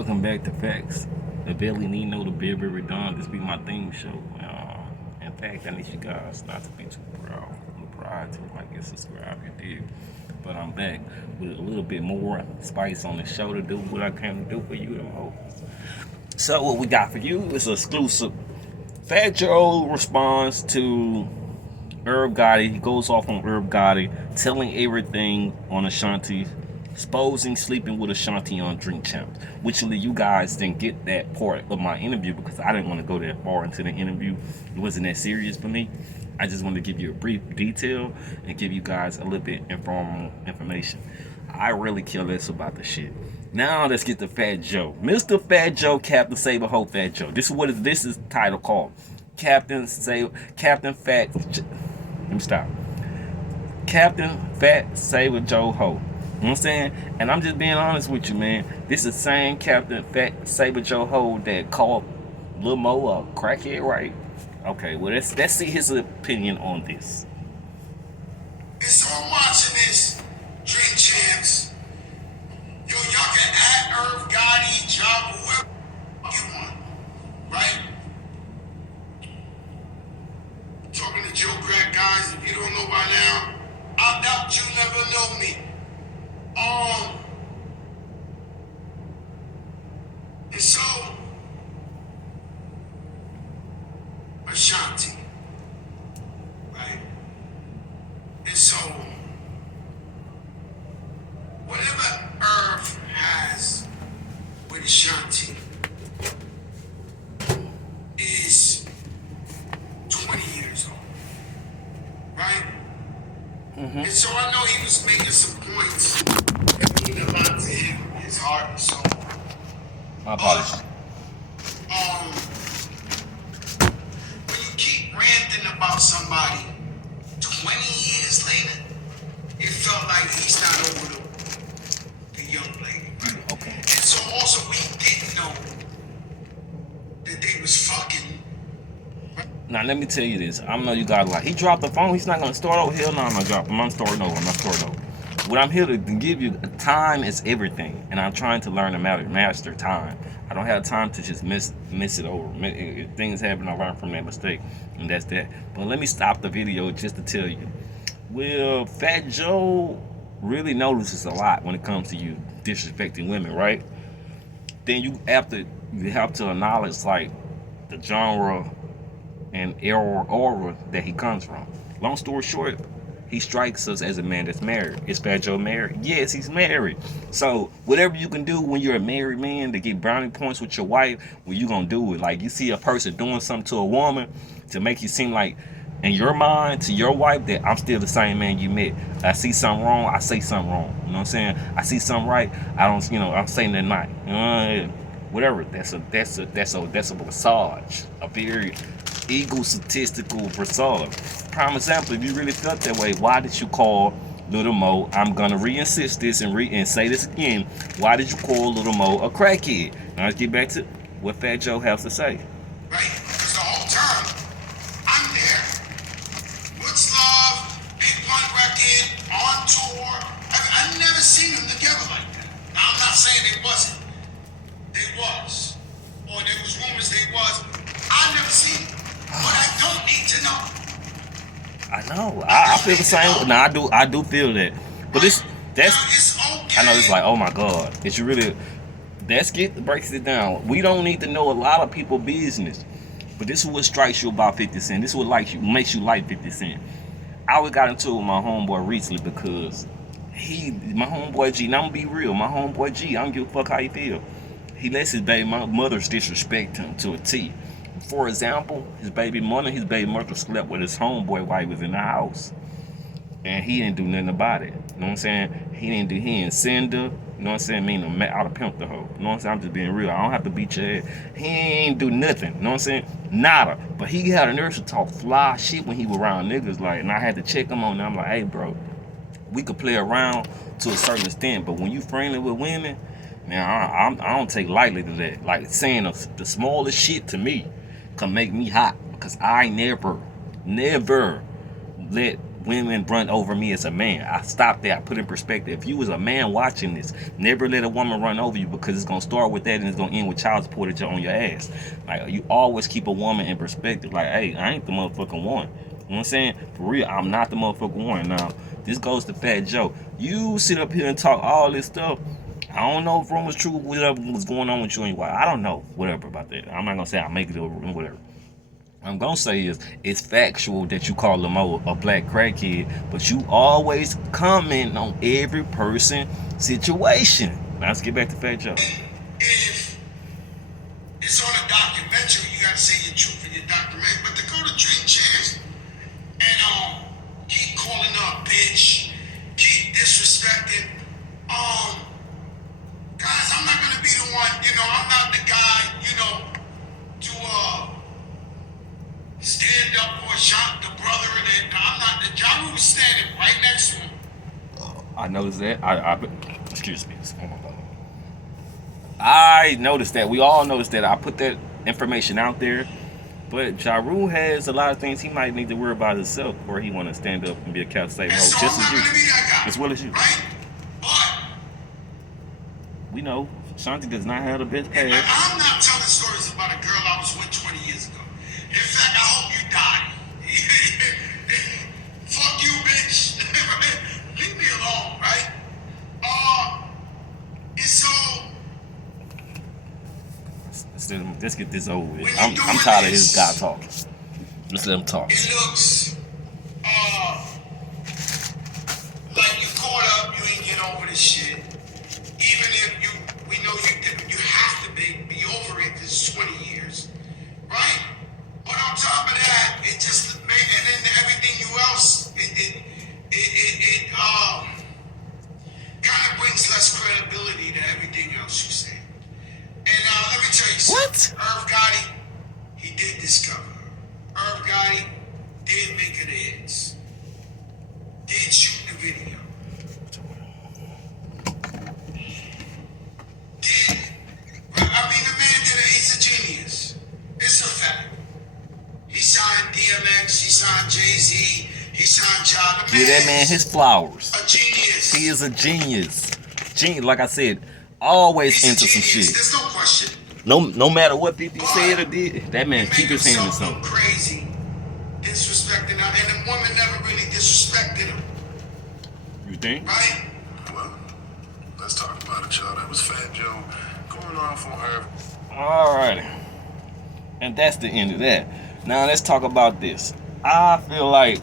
Welcome back to Facts. The Billy Nino, the Beer Don. This be my theme show. In fact, I need you guys not to be too proud. Pride to like and subscribe, you did. But I'm back with a little bit more spice on the show to do what I came to do for you, the most. So what we got for you is exclusive. Fat Joe responds to Irv Gotti. He goes off on Irv Gotti, telling everything on Ashanti, exposing sleeping with Ashanti on Drink Champs. Which you guys didn't get that part of my interview because I didn't want to go that far into the interview. It wasn't that serious for me. I just wanted to give you a brief detail and give you guys a little bit informal information. I really care less about the shit. Now let's get to Fat Joe. Mr. Fat Joe, Captain Saber Ho Fat Joe. This is title called. Captain Fat. Let me stop. Captain Fat Saber Joe Ho. You know what I'm saying? And I'm just being honest with you, man. This is the same Captain Fat Saber Joe Ho that called Lil Mo a crackhead, right? Okay, well let's see his opinion on this. So I'm watching this Drink Champs. Yo, y'all can add Irv Gotti, Job, whoever you want, right? Talking to Joe Crack guys, if you don't know by now, I doubt you never know me. And so, Ashanti, right? And so, whatever Irv has with Ashanti is 20 years old, right? And so I know he was making some points that mean a lot to him, his heart and soul. My apologies. When you keep ranting about somebody 20 years later, it felt like he's not over the young lady, right? Okay. And so also we didn't know that they was fucking. Now let me tell you this. I know you guys like he dropped the phone. He's not gonna start over. Hell no, I'm not dropping. I'm not starting over. What I'm here to give you, time is everything, and I'm trying to learn to master time. I don't have time to just miss it over. If things happen, I learn from that mistake, and that's that. But let me stop the video just to tell you. Well, Fat Joe really notices a lot when it comes to you disrespecting women, right? Then you have to acknowledge like the genre and aura that he comes from. Long story short, he strikes us as a man that's married. Is Fat Joe married? Yes, he's married. So whatever you can do when you're a married man to get brownie points with your wife, well, you gonna do it. Like you see a person doing something to a woman to make you seem like in your mind to your wife that I'm still the same man you met. I see something wrong, I say something wrong. You know what I'm saying? I see something right, I'm saying that not. Whatever. That's a massage. A very egotistical facade. Prime example, if you really felt that way, why did you call Little Mo? I'm gonna re-insist this and say this again. Why did you call Little Mo a crackhead? Now let's get back to what Fat Joe has to say. Right? Because the whole time, I'm there. What's Love, Big Pun Record, on tour. I've never seen them together like that. Now, I'm not saying they wasn't. They was. Or there was rumors they was. I never seen them. But I don't need to know. I know. I feel the same. No, I do feel that. But that's it's okay. I know it's like, oh my God. It's really breaks it down. We don't need to know a lot of people's business. But this is what strikes you about 50 Cent. This is what makes you like 50 Cent. I got into it with my homeboy recently because my homeboy G, now I'm gonna be real, my homeboy G, I don't give a fuck how he feel. He lets his baby mother's disrespect him to a T. For example, his baby mother slept with his homeboy while he was in the house. And he didn't do nothing about it. You know what I'm saying? He didn't send her. You know what I'm saying? Meaning out of pimp the hoe. You know what I'm saying? I'm just being real. I don't have to beat your head. He ain't do nothing. You know what I'm saying? Nada. But he had a nerve to talk fly shit when he was around niggas. Like, and I had to check him on that. I'm like, hey, bro, we could play around to a certain extent. But when you friendly with women, man, I don't take lightly to that. Like, saying the smallest shit to me can make me hot. Because I never let women run over me as a man. I stopped that. I put in perspective. If you was a man watching this, never let a woman run over you, because it's gonna start with that and it's gonna end with child support that you're on your ass. Like, you always keep a woman in perspective. Like, hey, I ain't the motherfucking one. You know what I'm saying? For real, I'm not the motherfucking one. Now, this goes to Fat Joe. You sit up here and talk all this stuff. I don't know if rumors true, whatever was going on with you and your wife. I don't know, whatever about that. I'm not gonna say I make it or whatever. I'm gonna say is it's factual that you call Lamo a black crackhead, but you always comment on every person situation. Now let's get back to Fat Joe. If it's on a documentary, you gotta say your truth in your documentary. But to go to drink chairs and keep calling her a bitch, keep disrespecting, guys, I'm not gonna be the one, I'm not the guy, to stand up for Ashanti, the brother, and I'm not the John was standing right next to him. I noticed that. Excuse me. Oh my God. I noticed that. We all noticed that. I put that information out there. But Ja Rule has a lot of things he might need to worry about himself, where he want to stand up and be a cat say, And "Oh, so just I'm as not you, gonna be that guy, as well as you." right? But We know Ashanti does not have the best and past. I'm not telling stories about a girl I was with 20 years ago. In fact, I hope you die. Fuck you, bitch. Leave me alone, right? And so Let's get this over with. when I'm you're doing tired of this, his guy talking. Let's let him talk. it looks like you caught up, you ain't get over this shit. Even if we know you have to be over it. This is 20 years, right? But on top of that, it just made, and then everything else, it kind of brings less credibility to everything else you say. And let me tell you something. What? Irv Gotti, he did discover her. Irv Gotti did make it hits. Did shoot the video. The man did it. He's a genius. It's a fact. He signed DMX. He signed Jay-Z. He signed John. Give that man his flowers. A genius. He is a genius. Genius, like I said, always He's into a some genius. shit. There's no question. No matter what people said or did, that man keep his hand in something. Crazy, disrespecting her, and the woman never really disrespected him. You think? Right? Well, let's talk about it, y'all. That was Fat Joe going off on her. Alrighty. And that's the end of that. Now let's talk about this. I feel like,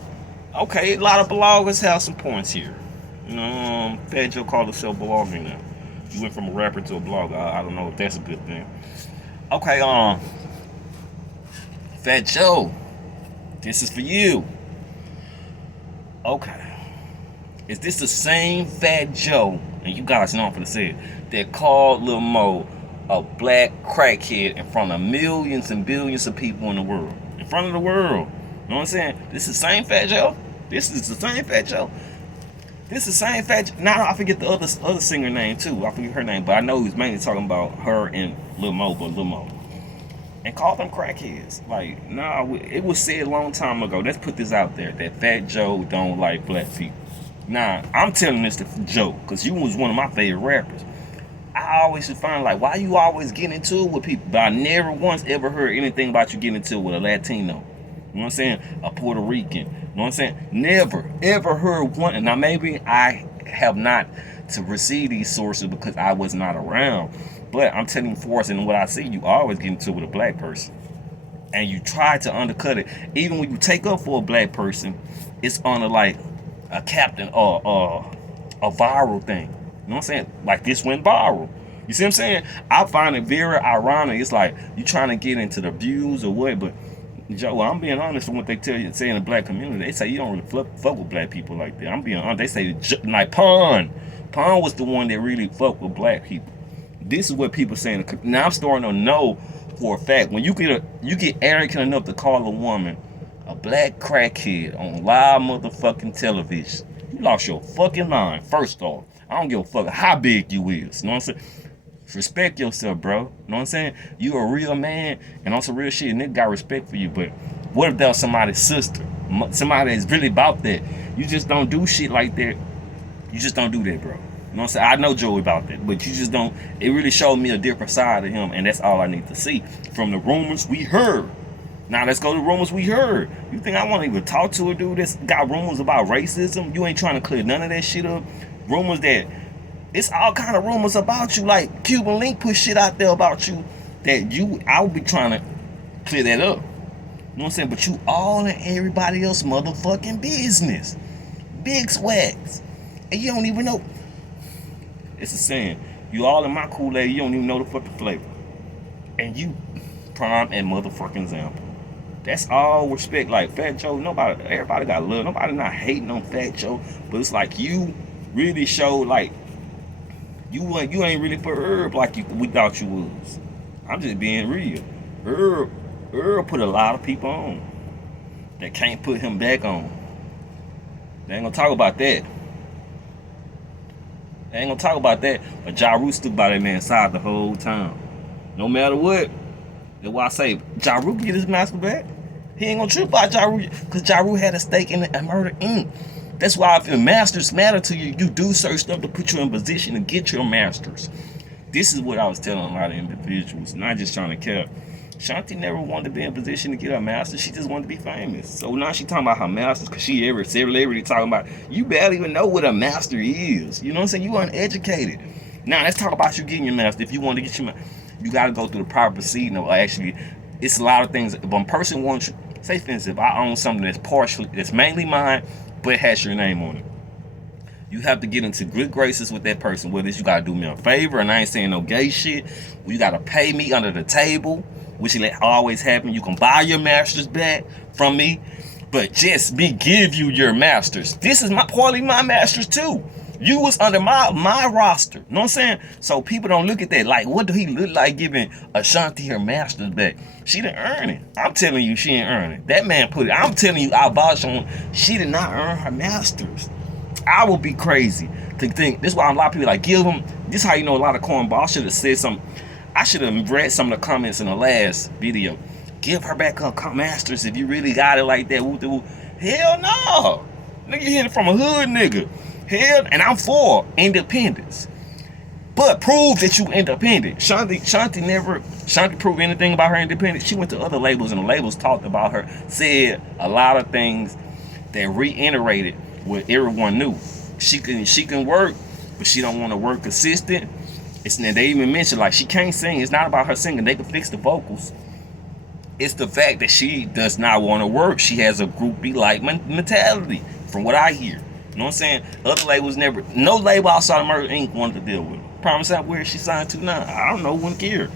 okay, a lot of bloggers have some points here. Fat Joe called himself blogging now. You went from a rapper to a blogger. I don't know if that's a good thing. Okay, Fat Joe, this is for you. Okay. Is this the same Fat Joe, and you guys know I'm finna say it, that called Lil Mo a black crackhead in front of millions and billions of people in the world? In front of the world. You know what I'm saying? This is the same Fat Joe? This is the same Fat Joe? This is the same Fat Joe? Now I forget the other singer name too. I forget her name, but I know he's mainly talking about her and Lil Mo, but Lil Mo. And called them crackheads. Like, nah, it was said a long time ago. Let's put this out there, that Fat Joe don't like black people. Nah, I'm telling this to Joe, because you was one of my favorite rappers. I always would find, like, why you always getting into it with people? But I never once ever heard anything about you getting into it with a Latino. You know what I'm saying? A Puerto Rican. You know what I'm saying? Never, ever heard one. Now, maybe I have not to receive these sources because I was not around. But I'm telling you, for us, and what I see, you always get into it with a black person. And you try to undercut it. Even when you take up for a black person, it's under, like, a captain or a viral thing. You know what I'm saying? Like, this went viral. You see what I'm saying? I find it very ironic. It's like you trying to get into the views or what, but Joe, well, I'm being honest with what they tell you, say in the black community. They say you don't really fuck with black people like that. I'm being honest. They say, like, Pun was the one that really fucked with black people. This is what people saying. Now I'm starting to know for a fact, when you get arrogant enough to call a woman a black crackhead on live motherfucking television, you lost your fucking mind. First off, I don't give a fuck how big you is. You know what I'm saying? Respect yourself, bro. You know what I'm saying? You a real man, and on some real shit, nigga got respect for you. But what if that was somebody's sister? Somebody that's really about that. You just don't do shit like that. You just don't do that, bro. You know what I'm saying? I know Joey about that, but you just don't. It really showed me a different side of him, and that's all I need to see from the rumors we heard. Now let's go to rumors we heard. You think I want to even talk to a dude that's got rumors about racism? You ain't trying to clear none of that shit up. Rumors that it's all kind of rumors about you. Like Cuban Link put shit out there about you that I would be trying to clear that up. You know what I'm saying? But you all in everybody else motherfucking business. Big swags. And you don't even know. It's a saying. You all in my Kool-Aid, you don't even know the fucking flavor. And you prime and motherfucking example. That's all respect. Like Fat Joe, everybody got love. Nobody not hating on Fat Joe, but it's like you really showed like you ain't really for Herb like we thought you was. I'm just being real. Herb put a lot of people on that can't put him back on. They ain't gonna talk about that. But Ja Rule stood by that man's side the whole time. No matter what. That's why I say Ja Rule get his master back. He ain't gonna trip by Ja Rule because Ja Rule had a stake in the Murder Inc. That's why if the masters matter to you, you do certain stuff to put you in position to get your masters. This is what I was telling a lot of individuals, not just trying to care. Ashanti never wanted to be in position to get her master. She just wanted to be famous. So now she talking about her masters because she every celebrity talking about, you barely even know what a master is. You know what I'm saying? You uneducated. Now let's talk about you getting your master. If you want to get your master, you got to go through the proper proceeding. Or actually, it's a lot of things. If a person wants you, say for instance, if I own something that's mainly mine, but it has your name on it, you have to get into good graces with that person. Whether it's you got to do me a favor, and I ain't saying no gay shit, or you got to pay me under the table, which always happen. You can buy your masters back from me, but just me give you your masters. This is partly my masters too. You was under my roster. You know what I'm saying? So people don't look at that like, what do he look like giving Ashanti her masters back? She didn't earn it. I'm telling you, she didn't earn it. That man put it. I'm telling you, I vouch on. She did not earn her masters. I would be crazy to think. This is why a lot of people like give them. This is how you know a lot of cornball. I should have said something. I should have read some of the comments in the last video. Give her back her masters if you really got it like that. Hell no. Nigga, you hit it from a hood nigga. Hell, and I'm for independence. But prove that you independent. Shanti proved anything about her independence. She went to other labels and the labels talked about her, said a lot of things that reiterated what everyone knew. She can work, but she don't want to work consistent. They even mentioned like she can't sing. It's not about her singing. They can fix the vocals. It's the fact that she does not want to work. She has a groupie-like mentality, from what I hear. You know what I'm saying? Other labels no label outside of Murder Inc. wanted to deal with her. Promise out where she signed to now. I don't know, wouldn't care.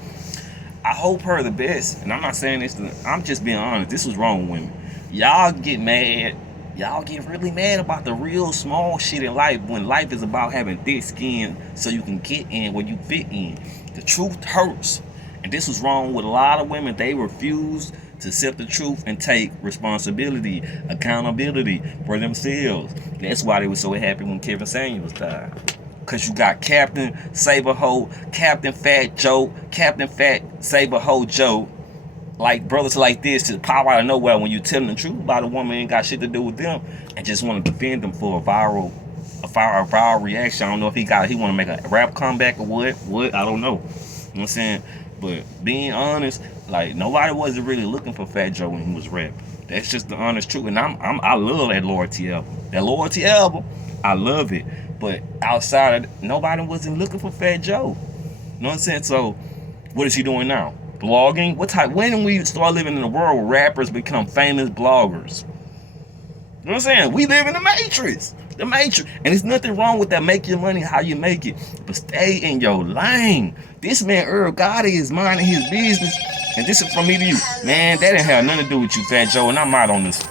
I hope her the best. And I'm not saying this, I'm just being honest. This was wrong with women. Y'all get mad. Y'all get really mad about the real small shit in life when life is about having thick skin so you can get in where you fit in. The truth hurts. And this was wrong with a lot of women. They refused to accept the truth and take responsibility, accountability for themselves. That's why they were so happy when Kevin Samuels died. Because you got Captain Saberho, Captain Fat Joe, Captain Fat Saberho Joe, like brothers like this to pop out of nowhere when you telling the truth about a woman ain't got shit to do with them and just want to defend them for a viral reaction. I don't know if he want to make a rap comeback or what, I don't know. You know what I'm saying? But being honest, like nobody wasn't really looking for Fat Joe when he was rapping. That's just the honest truth. And I love that Loyalty album. That Loyalty album, I love it. But outside of nobody wasn't looking for Fat Joe. You know what I'm saying? So what is he doing now? Blogging? When we start living in a world where rappers become famous bloggers? You know what I'm saying? We live in the Matrix. The Matrix. And there's nothing wrong with that. Make your money how you make it. But stay in your lane. This man, Irv Gotti, is minding his business. And this is from me to you. Man, that didn't have nothing to do with you, Fat Joe. And I'm out on this.